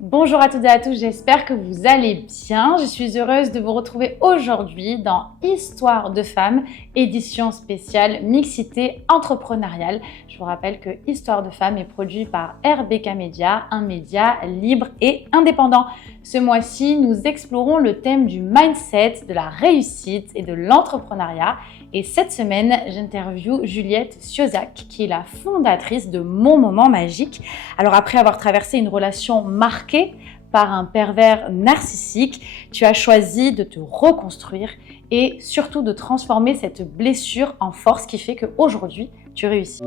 Bonjour à toutes et à tous, j'espère que vous allez bien. Je suis heureuse de vous retrouver aujourd'hui dans Histoire de femmes, édition spéciale mixité entrepreneuriale. Je vous rappelle que Histoire de femmes est produit par RBK Media, un média libre et indépendant. Ce mois-ci, nous explorons le thème du mindset, de la réussite et de l'entrepreneuriat. Et cette semaine, j'interviewe Juliette Siozak, qui est la fondatrice de Mon Moment Magique. Alors après avoir traversé une relation marquée par un pervers narcissique, tu as choisi de te reconstruire et surtout de transformer cette blessure en force qui fait qu'aujourd'hui, tu réussis.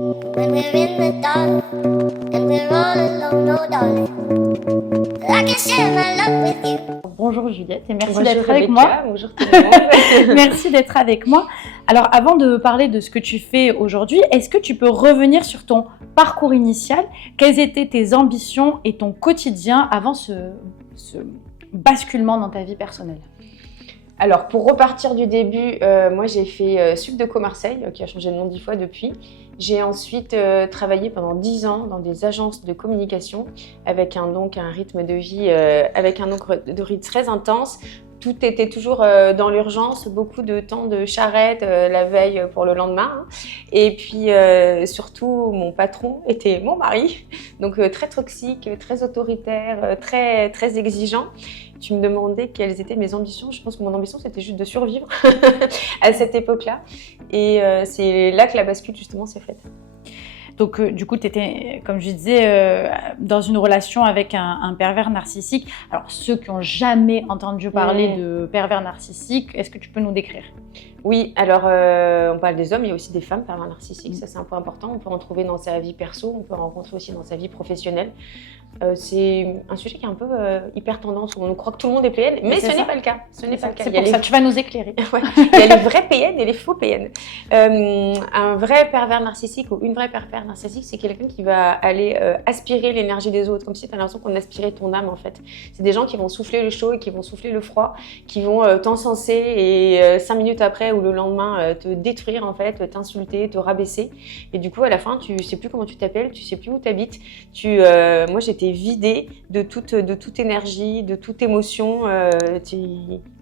Bonjour Juliette et merci d'être avec moi. Bonjour tout le monde. Merci d'être avec moi. Alors avant de parler de ce que tu fais aujourd'hui, est-ce que tu peux revenir sur ton parcours initial? Quelles étaient tes ambitions et ton quotidien avant ce basculement dans ta vie personnelle? Alors, pour repartir du début, moi j'ai fait Sup de Co Marseille, qui a changé de nom 10 fois depuis. J'ai ensuite travaillé pendant 10 ans dans des agences de communication avec un rythme de vie, avec un de rythme très intense. Tout était toujours dans l'urgence, beaucoup de temps de charrette la veille pour le lendemain. Et puis surtout, mon patron était mon mari, donc très toxique, très autoritaire, très, très exigeant. Tu me demandais quelles étaient mes ambitions. Je pense que mon ambition, c'était juste de survivre à cette époque-là. Et c'est là que la bascule, justement, s'est faite. Donc, du coup, tu étais, comme je disais, dans une relation avec un pervers narcissique. Alors, ceux qui n'ont jamais entendu parler de pervers narcissique, est-ce que tu peux nous décrire? Oui, alors on parle des hommes, il y a aussi des femmes pervers narcissiques, ça c'est un point important. On peut en trouver dans sa vie perso, on peut en rencontrer aussi dans sa vie professionnelle. C'est un sujet qui est un peu hyper tendance, où on croit que tout le monde est PN, mais ce n'est pas le cas. Ce n'est pas le cas. C'est pour ça que tu vas nous éclairer. Ouais, il y a les vrais PN et les faux PN. Un vrai pervers narcissique ou une vraie pervers narcissique, c'est quelqu'un qui va aller aspirer l'énergie des autres, comme si tu as l'impression qu'on aspirait ton âme en fait. C'est des gens qui vont souffler le chaud et qui vont souffler le froid, qui vont t'encenser et 5 minutes après ou le lendemain te détruire en fait, t'insulter, te rabaisser. Et du coup à la fin tu sais plus comment tu t'appelles, tu sais plus où tu habites. Moi j'étais vidée de toute énergie, de toute émotion.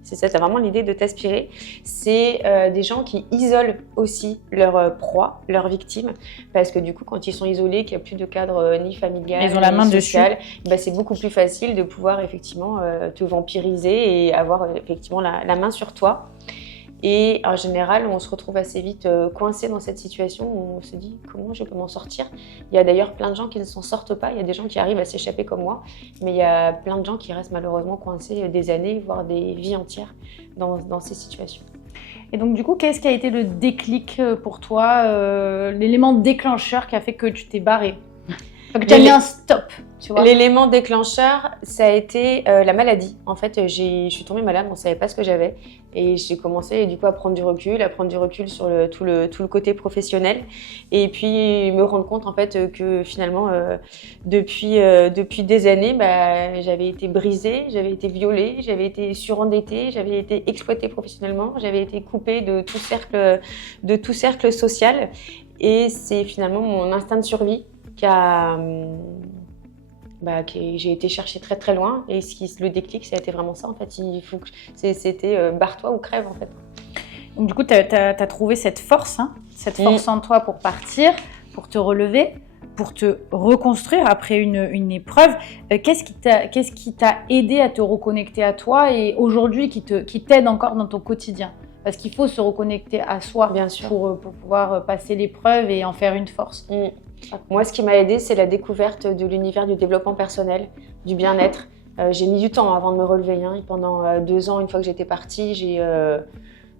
C'est ça, tu as vraiment l'idée de t'aspirer. C'est des gens qui isolent aussi leur proie, leurs victimes, parce que du coup, quand ils sont isolés, qu'il n'y a plus de cadre ni familial, ils ont la main ni social, dessus. C'est beaucoup plus facile de pouvoir effectivement te vampiriser et avoir effectivement la main sur toi. Et en général, on se retrouve assez vite coincé dans cette situation où on se dit comment je peux m'en sortir. Il y a d'ailleurs plein de gens qui ne s'en sortent pas, il y a des gens qui arrivent à s'échapper comme moi, mais il y a plein de gens qui restent malheureusement coincés des années, voire des vies entières dans ces situations. Et donc du coup, qu'est-ce qui a été le déclic pour toi, l'élément déclencheur qui a fait que tu t'es barrée? Donc tu as mis un stop, tu vois. L'élément déclencheur, ça a été la maladie. En fait, je suis tombée malade, on ne savait pas ce que j'avais. Et j'ai commencé du coup à prendre du recul sur tout le côté professionnel. Et puis me rendre compte en fait que finalement, depuis des années, j'avais été brisée, j'avais été violée, j'avais été surendettée, j'avais été exploitée professionnellement, j'avais été coupée de tout cercle social. Et c'est finalement mon instinct de survie j'ai été chercher très très loin, et le déclic, ça a été vraiment ça en fait. C'était barre-toi ou crève en fait. Donc du coup, tu as trouvé cette force en toi pour partir, pour te relever, pour te reconstruire après une épreuve. Qu'est-ce qui t'a aidé à te reconnecter à toi et aujourd'hui qui t'aide encore dans ton quotidien? Parce qu'il faut se reconnecter à soi, bien sûr, pour pouvoir passer l'épreuve et en faire une force. Moi, ce qui m'a aidée, c'est la découverte de l'univers du développement personnel, du bien-être. J'ai mis du temps avant de me relever. Pendant 2 ans, une fois que j'étais partie, j'ai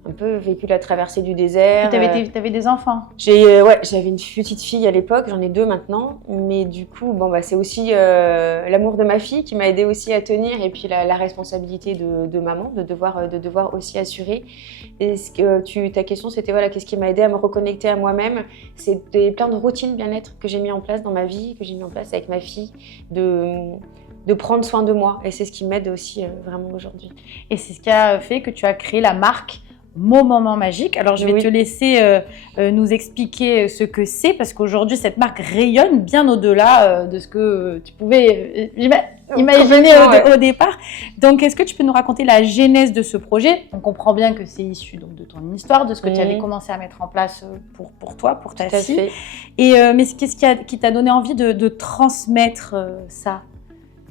un peu vécu la traversée du désert. Tu avais des enfants? J'avais une petite fille à l'époque, j'en ai 2 maintenant. Mais du coup, c'est aussi l'amour de ma fille qui m'a aidée aussi à tenir, et puis la responsabilité de maman, de devoir aussi assurer. Et ta question, c'était qu'est-ce qui m'a aidée à me reconnecter à moi-même? C'était plein de routines bien-être que j'ai mis en place dans ma vie, que j'ai mis en place avec ma fille, de prendre soin de moi. Et c'est ce qui m'aide aussi vraiment aujourd'hui. Et c'est ce qui a fait que tu as créé la marque Mon Moment Magique. Alors, je vais te laisser nous expliquer ce que c'est, parce qu'aujourd'hui, cette marque rayonne bien au-delà de ce que tu pouvais imaginé Complètement, au départ. Donc, est-ce que tu peux nous raconter la genèse de ce projet? On comprend bien que c'est issu donc, de ton histoire, de ce que tu avais commencé à mettre en place pour toi, pour ta Tout à fille. fait. Et, mais qu'est-ce qui t'a donné envie de transmettre ça?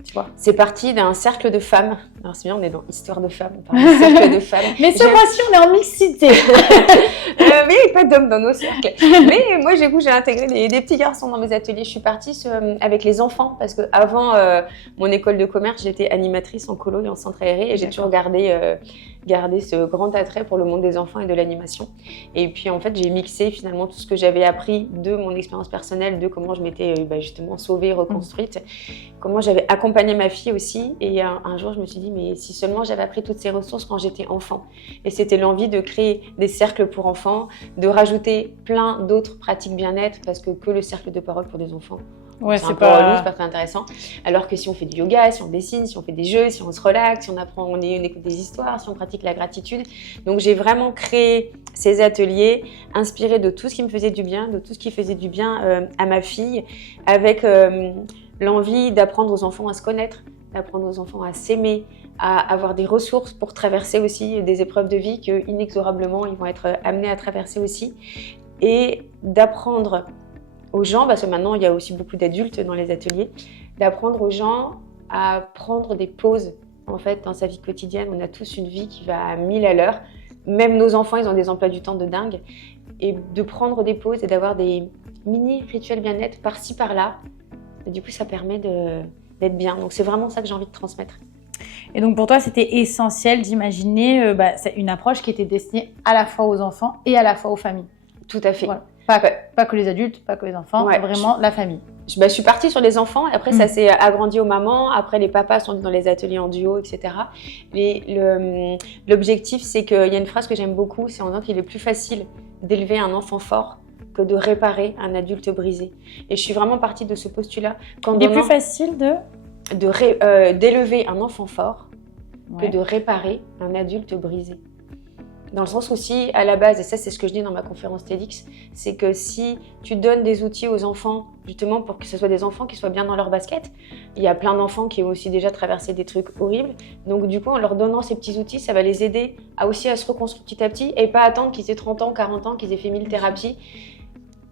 Tu vois? C'est parti d'un cercle de femmes. Alors c'est bien, on est dans Histoire de femmes, on parle de cercle de femmes. Mais cette fois-ci, on est en mixité. Mais pas d'hommes dans nos cercles. Mais moi, j'ai intégré des petits garçons dans mes ateliers. Je suis partie avec les enfants parce qu'avant mon école de commerce, j'étais animatrice en colo et en centre aéré et j'ai toujours gardé ce grand attrait pour le monde des enfants et de l'animation. Et puis en fait, j'ai mixé finalement tout ce que j'avais appris de mon expérience personnelle, de comment je m'étais justement sauvée, reconstruite, comment j'avais accompagné ma fille aussi. Et un jour, je me suis dit, mais si seulement j'avais appris toutes ces ressources quand j'étais enfant. Et c'était l'envie de créer des cercles pour enfants, de rajouter plein d'autres pratiques bien-être, parce que le cercle de parole pour des enfants, Ouais, c'est pas très intéressant. Alors que si on fait du yoga, si on dessine, si on fait des jeux, si on se relaxe, si on apprend, on écoute des histoires, si on pratique la gratitude. Donc j'ai vraiment créé ces ateliers inspirés de tout ce qui me faisait du bien, de tout ce qui faisait du bien à ma fille, avec l'envie d'apprendre aux enfants à se connaître, d'apprendre aux enfants à s'aimer, à avoir des ressources pour traverser aussi des épreuves de vie que inexorablement ils vont être amenés à traverser aussi, et d'apprendre aux gens, parce que maintenant il y a aussi beaucoup d'adultes dans les ateliers, d'apprendre aux gens à prendre des pauses. En fait, dans sa vie quotidienne, on a tous une vie qui va à 1000 à l'heure. Même nos enfants, ils ont des emplois du temps de dingue. Et de prendre des pauses et d'avoir des mini rituels bien-être par-ci, par-là. Et du coup, ça permet d'être bien. Donc, c'est vraiment ça que j'ai envie de transmettre. Et donc, pour toi, c'était essentiel d'imaginer c'est une approche qui était destinée à la fois aux enfants et à la fois aux familles. Tout à fait. Voilà. Pas que les adultes, pas que les enfants, vraiment la famille. Je suis partie sur les enfants, et après ça s'est agrandi aux mamans, après les papas sont dans les ateliers en duo, etc. L'objectif, c'est qu'il y a une phrase que j'aime beaucoup, c'est en disant qu'il est plus facile d'élever un enfant fort que de réparer un adulte brisé. Et je suis vraiment partie de ce postulat. Il est plus facile d'élever un enfant fort que de réparer un adulte brisé. Dans le sens aussi, à la base, et ça c'est ce que je dis dans ma conférence TEDx, c'est que si tu donnes des outils aux enfants, justement pour que ce soit des enfants qui soient bien dans leur basket, il y a plein d'enfants qui ont aussi déjà traversé des trucs horribles, donc du coup en leur donnant ces petits outils, ça va les aider à se reconstruire petit à petit et pas attendre qu'ils aient 30 ans, 40 ans, qu'ils aient fait 1000 thérapies.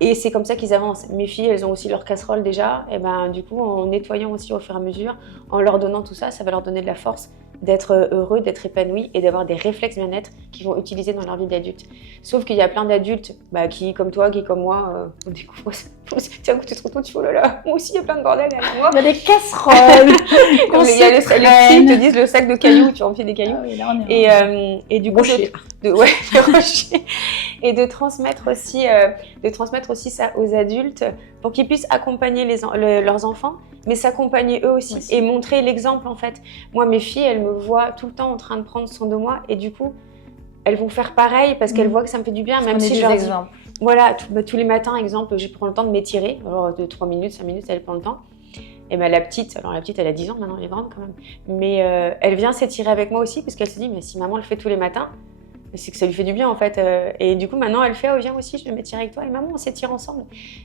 Et c'est comme ça qu'ils avancent. Mes filles, elles ont aussi leur casserole déjà, et du coup en nettoyant aussi au fur et à mesure, en leur donnant tout ça, ça va leur donner de la force d'être heureux, d'être épanoui et d'avoir des réflexes bien-être qu'ils vont utiliser dans leur vie d'adulte. Sauf qu'il y a plein d'adultes qui, comme toi, qui, comme moi, on découvre ça. Tiens, tu te rends compte, oh là là, moi aussi il y a plein de bordel derrière moi. Il y a des casseroles. Il y a les filles, ils te disent le sac de cailloux, tu remplis des cailloux. Ah oui, là, on est et du coup, de rocher. Et de transmettre aussi ça aux adultes pour qu'ils puissent accompagner leurs enfants, mais s'accompagner eux aussi et montrer l'exemple en fait. Moi, mes filles, elles me voient tout le temps en train de prendre soin de moi et du coup, elles vont faire pareil parce qu'elles voient que ça me fait du bien, même si je leur dis. Voilà, tous les matins, exemple, je prends le temps de m'étirer, alors de 3 minutes, 5 minutes, elle prend le temps. Et la petite, elle a 10 ans maintenant, elle est grande quand même, mais elle vient s'étirer avec moi aussi parce qu'elle se dit, mais si maman le fait tous les matins, c'est que ça lui fait du bien en fait. Et du coup, maintenant, elle fait, oh viens aussi, je vais m'étirer avec toi. Et maman, on s'étire ensemble.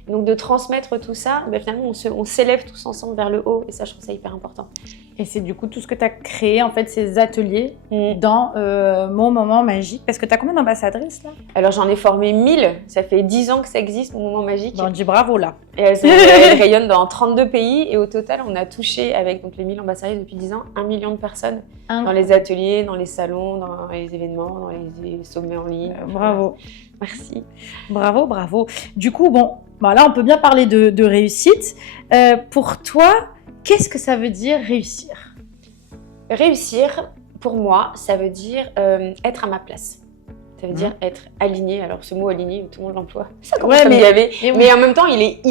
Donc, de transmettre tout ça, finalement, on s'élève tous ensemble vers le haut. Et ça, je trouve ça hyper important. Et c'est du coup tout ce que tu as créé, en fait, ces ateliers dans Mon Moment Magique. Parce que tu as combien d'ambassadrices là? Alors, j'en ai formé 1000. Ça fait 10 ans que ça existe, Mon Moment Magique. On dit bravo là. Et elles rayonnent dans 32 pays. Et au total, on a touché, avec les 1000 ambassadrices depuis 10 ans, 1 million de personnes dans les ateliers, dans les salons, dans les événements, dans les sommets en ligne. Bravo. Merci. Bravo, bravo. Du coup, là, on peut bien parler de réussite. Pour toi, qu'est-ce que ça veut dire réussir? Réussir, pour moi, ça veut dire être à ma place. Ça veut dire être aligné. Alors, ce mot aligné, tout le monde l'emploie. Ça commence à me gaver. Mais en même temps, il est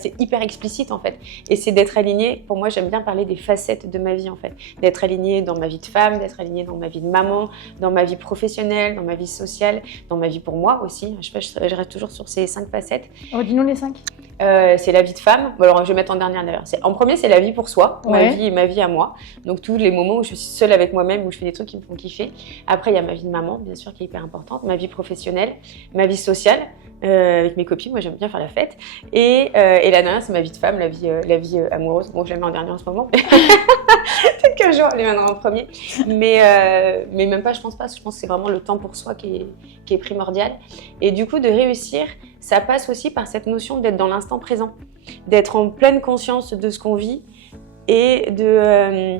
c'est hyper explicite, en fait. Et c'est d'être aligné. Pour moi, j'aime bien parler des facettes de ma vie, en fait. D'être aligné dans ma vie de femme, d'être aligné dans ma vie de maman, dans ma vie professionnelle, dans ma vie sociale, dans ma vie pour moi aussi. Je reste toujours sur ces 5 facettes. Oh, dis-nous les 5. c'est la vie de femme. Bon, alors je vais mettre en dernière d'ailleurs. En premier, c'est la vie pour soi, ma vie à moi. Donc tous les moments où je suis seule avec moi-même, où je fais des trucs qui me font kiffer. Après, il y a ma vie de maman, bien sûr, qui est hyper importante, ma vie professionnelle, ma vie sociale. Avec mes copines, moi j'aime bien faire la fête. Et la dernière, c'est ma vie de femme, la vie amoureuse. Bon, je la mets en dernière en ce moment. Peut-être qu'un jour, elle les mènera en premier. Mais même pas, je pense pas. Je pense que c'est vraiment le temps pour soi qui est primordial. Et du coup, de réussir, ça passe aussi par cette notion d'être dans l'instant présent, d'être en pleine conscience de ce qu'on vit. Et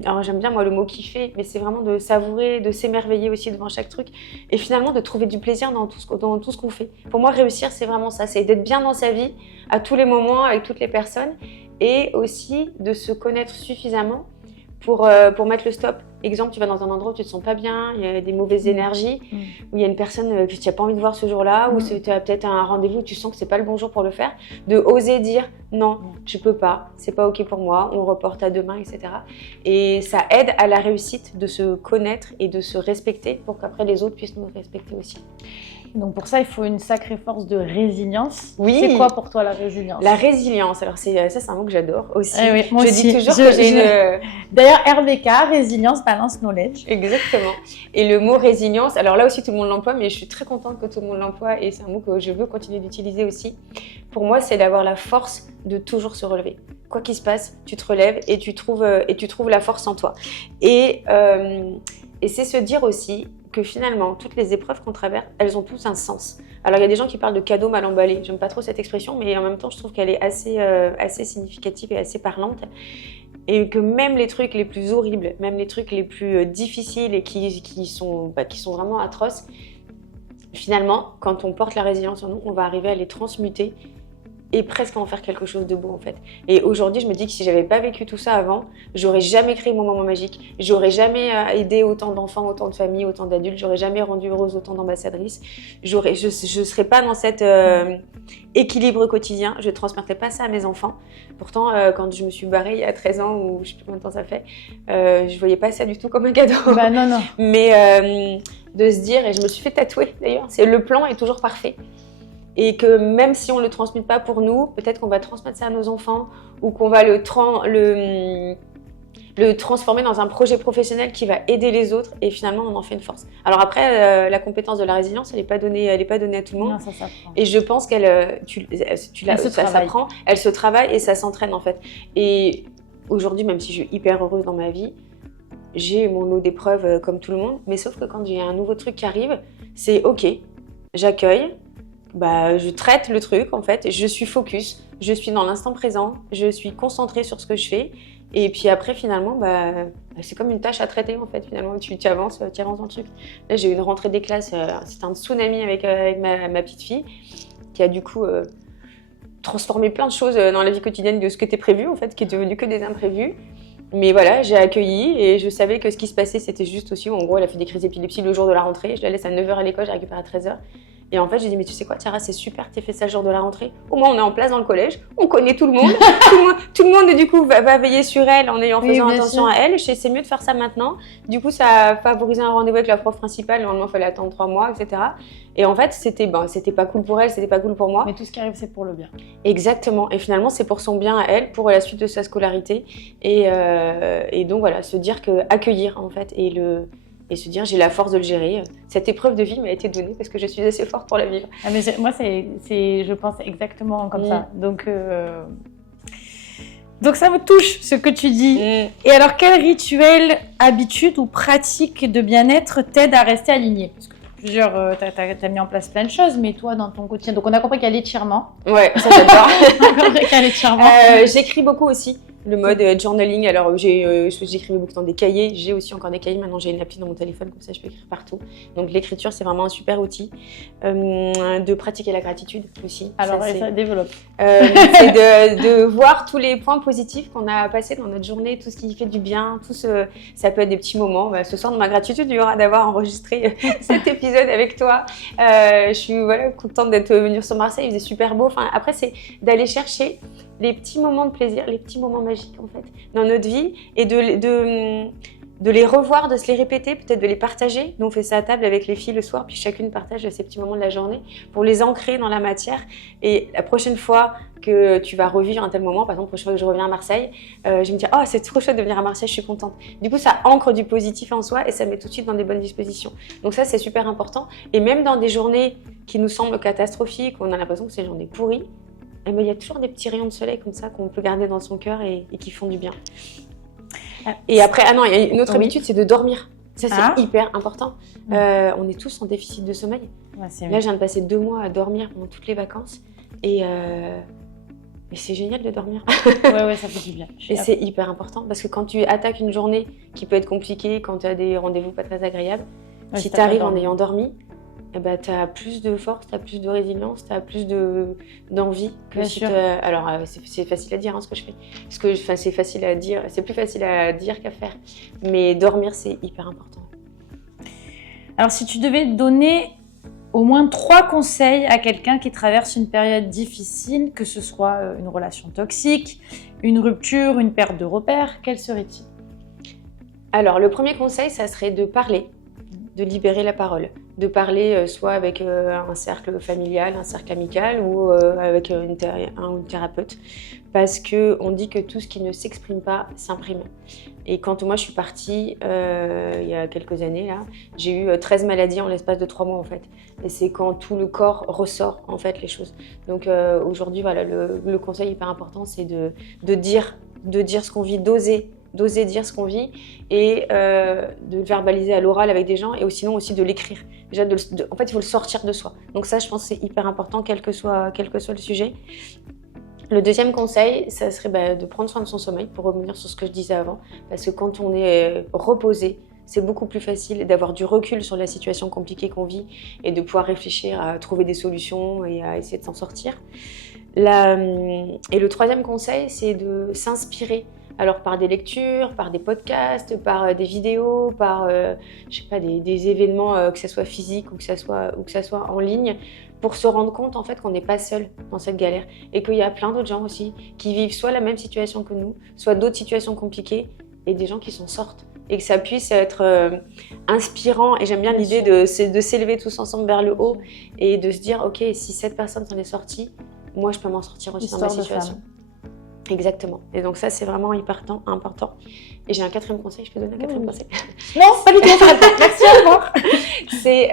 alors j'aime bien moi le mot kiffer, mais c'est vraiment de savourer, de s'émerveiller aussi devant chaque truc et finalement de trouver du plaisir dans tout ce qu'on fait. Pour moi, réussir, c'est vraiment ça, c'est d'être bien dans sa vie à tous les moments, avec toutes les personnes et aussi de se connaître suffisamment pour mettre le stop. Exemple, tu vas dans un endroit où tu te sens pas bien, il y a des mauvaises énergies, où il y a une personne que tu n'as pas envie de voir ce jour-là, ou tu as peut-être un rendez-vous où tu sens que c'est pas le bon jour pour le faire, de oser dire non, je peux pas, c'est pas ok pour moi, on reporte à demain, etc. Et ça aide à la réussite de se connaître et de se respecter pour qu'après les autres puissent nous respecter aussi. Donc pour ça, il faut une sacrée force de résilience. Oui. C'est quoi pour toi la résilience? La résilience, alors ça c'est un mot que j'adore aussi. Oui, moi je aussi. dis toujours que j'ai une... D'ailleurs, RBK, résilience, balance, knowledge. Exactement. Et le mot résilience, alors là aussi tout le monde l'emploie, mais je suis très contente que tout le monde l'emploie et c'est un mot que je veux continuer d'utiliser aussi. Pour moi, c'est d'avoir la force de toujours se relever. Quoi qu'il se passe, tu te relèves et tu trouves la force en toi. Et c'est se dire aussi que finalement, toutes les épreuves qu'on traverse, elles ont tous un sens. Alors, il y a des gens qui parlent de cadeau mal emballé. J'aime pas trop cette expression, mais en même temps, je trouve qu'elle est assez significative et assez parlante. Et que même les trucs les plus horribles, même les trucs les plus difficiles et qui sont vraiment atroces, finalement, quand on porte la résilience en nous, on va arriver à les transmuter et presque en faire quelque chose de beau en fait. Et aujourd'hui, je me dis que si j'avais pas vécu tout ça avant, j'aurais jamais créé mon moment magique, j'aurais jamais aidé autant d'enfants, autant de familles, autant d'adultes, j'aurais jamais rendu heureuse autant d'ambassadrices, je serais pas dans cet équilibre quotidien, je transmettrais pas ça à mes enfants. Pourtant, quand je me suis barrée il y a 13 ans, ou je sais plus combien de temps ça fait, je voyais pas ça du tout comme un cadeau. Bah non. Mais de se dire, et je me suis fait tatouer d'ailleurs, c'est le plan est toujours parfait. Et que même si on ne le transmet pas pour nous, peut-être qu'on va transmettre ça à nos enfants ou qu'on va le transformer dans un projet professionnel qui va aider les autres et finalement on en fait une force. Alors après, la compétence de la résilience, elle n'est pas donnée à tout le monde. Non, ça s'apprend. Et je pense qu'elle ça s'apprend, elle se travaille et ça s'entraîne en fait. Et aujourd'hui, même si je suis hyper heureuse dans ma vie, j'ai mon lot d'épreuves comme tout le monde, mais sauf que quand j'ai un nouveau truc qui arrive, c'est ok, j'accueille. Je traite le truc en fait, je suis focus, je suis dans l'instant présent, je suis concentrée sur ce que je fais et puis après finalement c'est comme une tâche à traiter en fait finalement, tu avances dans le truc. Là j'ai eu une rentrée des classes, c'était un tsunami avec ma petite fille qui a du coup transformé plein de choses dans la vie quotidienne de ce qui était prévu en fait, qui est devenu que des imprévus. Mais voilà, j'ai accueilli et je savais que ce qui se passait c'était juste aussi, en gros elle a fait des crises d'épilepsie le jour de la rentrée, je la laisse à 9h à l'école, je la récupère à 13h. Et en fait, j'ai dit, mais tu sais quoi, Tiara, c'est super, t'as fait ça le jour de la rentrée. Au moins, on est en place dans le collège, on connaît tout le monde. tout le monde, du coup, va veiller sur elle en faisant attention à elle. C'est mieux de faire ça maintenant. Du coup, ça a favorisé un rendez-vous avec la prof principale. Normalement, il fallait attendre 3 mois, etc. Et en fait, c'était pas cool pour elle, c'était pas cool pour moi. Mais tout ce qui arrive, c'est pour le bien. Exactement. Et finalement, c'est pour son bien à elle, pour la suite de sa scolarité. Et donc, voilà, se dire accueillir, en fait, et se dire j'ai la force de le gérer. Cette épreuve de vie m'a été donnée parce que je suis assez forte pour la vivre. Ah mais moi, je pense exactement comme ça. Donc ça me touche ce que tu dis. Et alors, quel rituel, habitude ou pratique de bien-être t'aide à rester aligné? Parce que t'as mis en place plein de choses, mais toi, dans ton quotidien, donc on a compris qu'il y a l'étirement. Ouais, ça j'adore. On a compris qu'il y a l'étirement. J'écris beaucoup aussi. Le mode journaling, alors j'écrivais beaucoup dans des cahiers, j'ai aussi encore des cahiers, maintenant j'ai une appli dans mon téléphone, comme ça je peux écrire partout. Donc l'écriture c'est vraiment un super outil. De pratiquer la gratitude aussi. Alors ça développe. C'est de voir tous les points positifs qu'on a passés dans notre journée, tout ce qui fait du bien, ça peut être des petits moments. Ce soir de ma gratitude, il y aura d'avoir enregistré cet épisode avec toi. Je suis contente d'être venue sur Marseille, il faisait super beau. Enfin, après c'est d'aller chercher les petits moments de plaisir, les petits moments magiques en fait dans notre vie et de les revoir, de se les répéter, peut-être de les partager. Nous, on fait ça à table avec les filles le soir, puis chacune partage ces petits moments de la journée pour les ancrer dans la matière. Et la prochaine fois que tu vas revivre un tel moment, par exemple, la prochaine fois que je reviens à Marseille, je vais me dire « Oh, c'est trop chouette de venir à Marseille, je suis contente ». Du coup, ça ancre du positif en soi et ça met tout de suite dans des bonnes dispositions. Donc ça, c'est super important. Et même dans des journées qui nous semblent catastrophiques, où on a l'impression que c'est des journées pourries, eh bien, il y a toujours des petits rayons de soleil comme ça qu'on peut garder dans son cœur et qui font du bien. Et après, il y a une autre habitude, c'est de dormir. Ça, c'est hyper important. On est tous en déficit de sommeil. Là, je viens de passer 2 mois à dormir pendant toutes les vacances. Et c'est génial de dormir. Ouais, ça fait du bien. Et c'est hyper important parce que quand tu attaques une journée qui peut être compliquée, quand tu as des rendez-vous pas très agréables, si tu arrives en ayant dormi, eh ben, tu as plus de force, tu as plus de résilience, tu as plus d'envie que si tu... Alors, c'est facile à dire ce que je fais. Parce que c'est facile à dire, c'est plus facile à dire qu'à faire. Mais dormir, c'est hyper important. Alors, si tu devais donner au moins 3 conseils à quelqu'un qui traverse une période difficile, que ce soit une relation toxique, une rupture, une perte de repères, quels seraient-ils ? Alors, le premier conseil, ça serait de parler, de libérer la parole. De parler soit avec un cercle familial, un cercle amical ou avec un thérapeute. Parce qu'on dit que tout ce qui ne s'exprime pas s'imprime. Et quand moi je suis partie, il y a quelques années, là, j'ai eu 13 maladies en l'espace de 3 mois en fait. Et c'est quand tout le corps ressort en fait les choses. Donc aujourd'hui, voilà, le conseil hyper important, c'est de dire ce qu'on vit, d'oser dire ce qu'on vit et de le verbaliser à l'oral avec des gens et sinon aussi de l'écrire. Déjà, en fait, il faut le sortir de soi. Donc ça, je pense que c'est hyper important, quel que soit le sujet. Le deuxième conseil, ça serait de prendre soin de son sommeil, pour revenir sur ce que je disais avant, parce que quand on est reposé, c'est beaucoup plus facile d'avoir du recul sur la situation compliquée qu'on vit et de pouvoir réfléchir à trouver des solutions et à essayer de s'en sortir. Et le troisième conseil, c'est de s'inspirer. Alors par des lectures, par des podcasts, par des vidéos, par des événements, que ce soit physique ou que ça soit en ligne, pour se rendre compte en fait qu'on n'est pas seul dans cette galère et qu'il y a plein d'autres gens aussi qui vivent soit la même situation que nous, soit d'autres situations compliquées et des gens qui s'en sortent. Et que ça puisse être inspirant. Et j'aime bien l'idée de s'élever tous ensemble vers le haut et de se dire, ok, si cette personne s'en est sortie, moi je peux m'en sortir aussi dans ma situation. Exactement. Et donc ça, c'est vraiment hyper important. Et j'ai un 4e conseil, je peux donner un 4e conseil ? Non, pas du tout. Merci, au revoir. C'est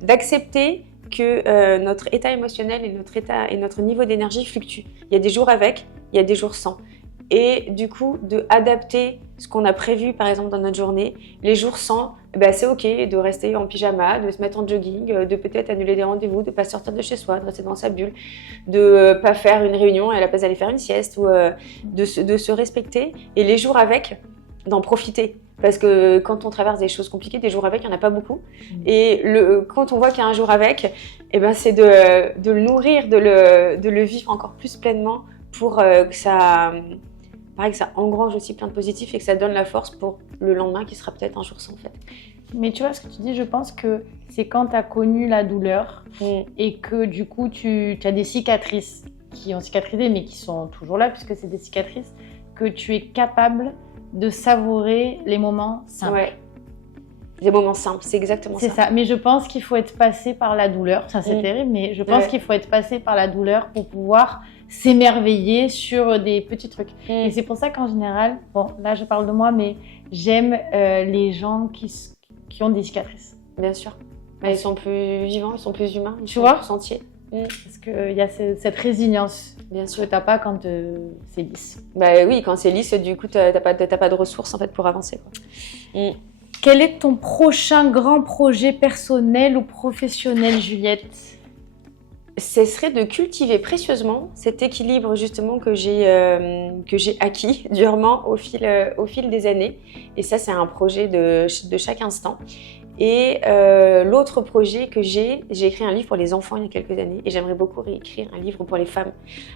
d'accepter que notre état émotionnel et notre niveau d'énergie fluctuent. Il y a des jours avec, il y a des jours sans. Et du coup, d'adapter ce qu'on a prévu, par exemple, dans notre journée. Les jours sans, c'est OK de rester en pyjama, de se mettre en jogging, de peut-être annuler des rendez-vous, de ne pas sortir de chez soi, de rester dans sa bulle, de ne pas faire une réunion et à la place d'aller faire une sieste, ou de se respecter. Et les jours avec, d'en profiter. Parce que quand on traverse des choses compliquées, des jours avec, il n'y en a pas beaucoup. Et quand on voit qu'il y a un jour avec, c'est de le nourrir, de le vivre encore plus pleinement pour que ça engrange aussi plein de positifs et que ça donne la force pour le lendemain qui sera peut-être un jour sans en fait. Mais tu vois ce que tu dis, je pense que c'est quand tu as connu la douleur et que du coup tu as des cicatrices qui ont cicatrisé mais qui sont toujours là puisque c'est des cicatrices, que tu es capable de savourer les moments simples. Ouais. Des moments simples, c'est exactement ça. C'est ça, mais je pense qu'il faut être passé par la douleur. Ça, c'est terrible, mais je pense qu'il faut être passé par la douleur pour pouvoir s'émerveiller sur des petits trucs. Et c'est pour ça qu'en général, bon, là je parle de moi, mais j'aime les gens qui ont des cicatrices. Bien sûr. Ils sont plus vivants, ils sont plus humains, ils sont plus entiers. Parce qu'il y a cette résilience bien sûr. que tu n'as pas quand c'est lisse. Oui, quand c'est lisse, du coup, tu n'as pas de ressources en fait, pour avancer. Quel est ton prochain grand projet personnel ou professionnel, Juliette ? Ce serait de cultiver précieusement cet équilibre justement que j'ai acquis durement au fil des années. Et ça, c'est un projet de chaque instant. Et l'autre projet que j'ai écrit un livre pour les enfants il y a quelques années et j'aimerais beaucoup réécrire un livre pour les femmes,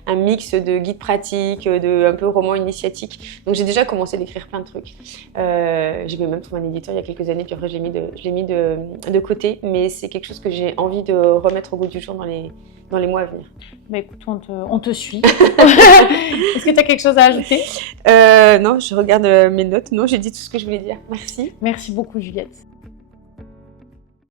un mix de guides pratiques, de un peu roman initiatique. Donc j'ai déjà commencé d'écrire plein de trucs. J'ai même trouvé un éditeur il y a quelques années, puis après je l'ai mis de côté, mais c'est quelque chose que j'ai envie de remettre au goût du jour dans les mois à venir. Bah écoute, on te suit. Est-ce que tu as quelque chose à ajouter? Non, je regarde mes notes. Non, j'ai dit tout ce que je voulais dire. Merci. Merci beaucoup Juliette.